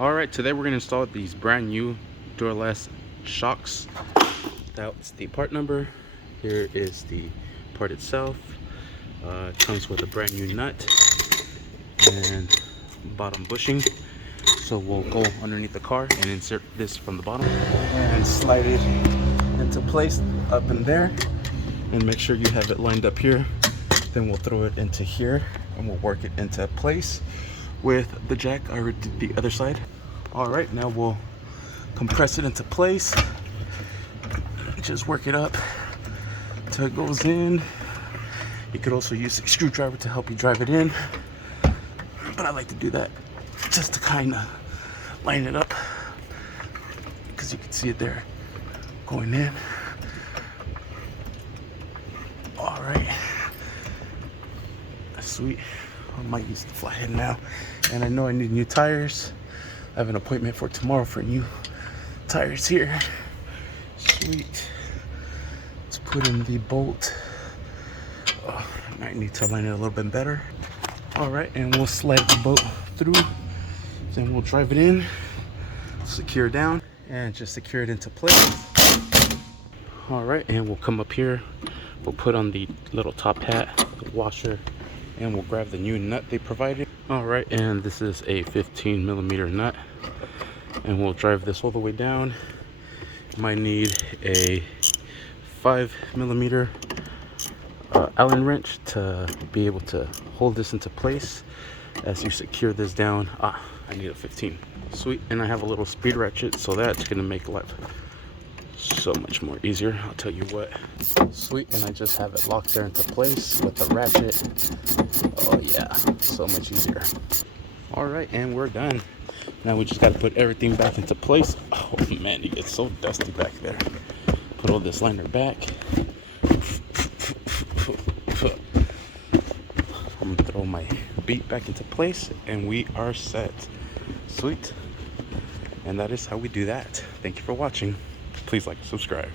Alright, today we're going to install these brand new Duralast shocks. That's the part number. Here is the part itself. It comes with a brand new nut and bottom bushing. So we'll go underneath the car and insert this from the bottom and slide it into place up in there, and make sure you have it lined up here. Then we'll throw it into here and we'll work it into place with the jack. I already did the other side. All right, now we'll compress it into place. Just work it up till it goes in. You could also use a screwdriver to help you drive it in, but I like to do that just to kind of line it up, because you can see it there going in. All right, sweet. I might use the flathead now, and I know I need new tires. I have an appointment for tomorrow for new tires here. Sweet. Let's put in the bolt. Oh, I might need to line it a little bit better. All right, and we'll slide the bolt through. Then we'll drive it in, secure down, and just secure it into place. All right, and we'll come up here. We'll put on the little top hat, the washer, and we'll grab the new nut they provided. All right, and this is a 15mm nut, and we'll drive this all the way down. You might need a 5mm Allen wrench to be able to hold this into place as you secure this down. I need a 15. Sweet. And I have a little speed ratchet, so that's gonna make life so much more easier, I'll tell you what. Sweet. And I just have it locked there into place with the ratchet. Oh yeah, so much easier. All right, and we're done. Now we just got to put everything back into place. Oh man, it gets so dusty back there. Put all this liner back. I'm gonna throw my beat back into place, and we are set. Sweet. And that is how we do that. Thank you for watching. Please like and subscribe.